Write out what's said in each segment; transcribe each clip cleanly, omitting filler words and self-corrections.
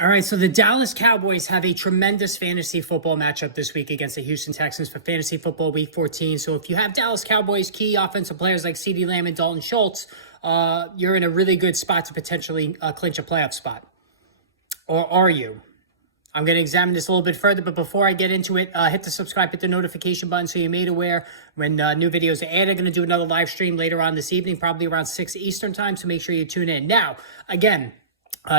All right, so the Dallas Cowboys have a tremendous fantasy football matchup this week against the Houston Texans for fantasy football week 14. So if you have Dallas Cowboys key offensive players like CeeDee Lamb and Dalton Schultz, you're in a really good spot to potentially clinch a playoff spot. Or are you? I'm going to examine this a little bit further, but before I get into it, hit the subscribe, hit the notification button so you're made aware when new videos are added. I'm going to do another live stream later on this evening, probably around 6 Eastern time, so make sure you tune in. Now, again,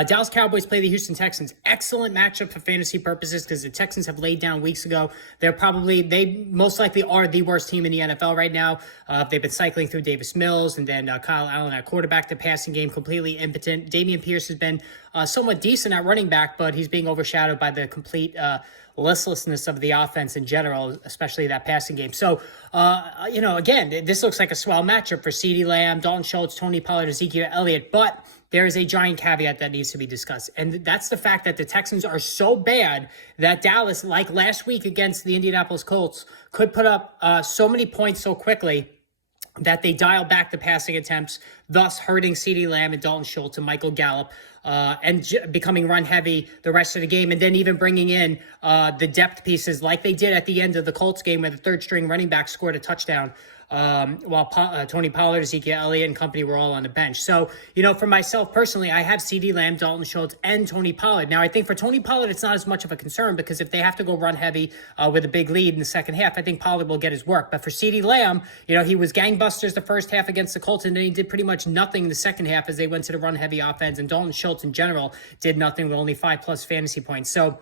Dallas Cowboys play the Houston Texans. Excellent matchup for fantasy purposes because the Texans have laid down weeks ago. They most likely are the worst team in the NFL right now. They've been cycling through Davis Mills and then Kyle Allen at quarterback. The passing game completely impotent. Dameon Pierce has been somewhat decent at running back, but he's being overshadowed by the complete listlessness of the offense in general, especially that passing game. So, again, this looks like a swell matchup for CeeDee Lamb, Dalton Schultz, Tony Pollard, Ezekiel Elliott, but there is a giant caveat that needs to be discussed, and that's the fact that the Texans are so bad that Dallas, like last week against the Indianapolis Colts, could put up so many points so quickly that they dial back the passing attempts, thus hurting CeeDee Lamb and Dalton Schultz and Michael Gallup, becoming run heavy the rest of the game, and then even bringing in the depth pieces like they did at the end of the Colts game where the third string running back scored a touchdown while Tony Pollard, Ezekiel Elliott, and company were all on the bench. So, for myself personally, I have CeeDee Lamb, Dalton Schultz, and Tony Pollard. Now, I think for Tony Pollard, it's not as much of a concern because if they have to go run heavy with a big lead in the second half, I think Pollard will get his work. But for CeeDee Lamb, he was gangbusters the first half against the Colts, and then he did pretty much nothing in the second half as they went to the run heavy offense. And Dalton Schultz in general did nothing with only 5+ fantasy points. So,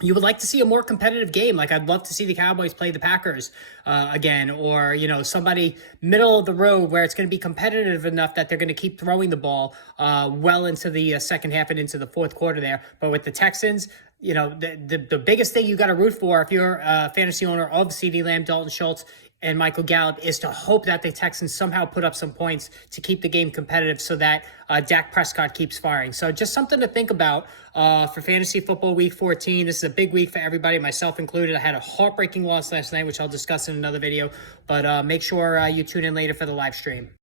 you would like to see a more competitive game. Like, I'd love to see the Cowboys play the Packers again, or, somebody middle of the road where it's going to be competitive enough that they're going to keep throwing the ball well into the second half and into the fourth quarter there. But with the Texans, the biggest thing you got to root for if you're a fantasy owner of CeeDee Lamb, Dalton Schultz, and Michael Gallup is to hope that the Texans somehow put up some points to keep the game competitive so that Dak Prescott keeps firing. So just something to think about for fantasy football week 14. This is a big week for everybody, myself included. I had a heartbreaking loss last night, which I'll discuss in another video, but make sure you tune in later for the live stream.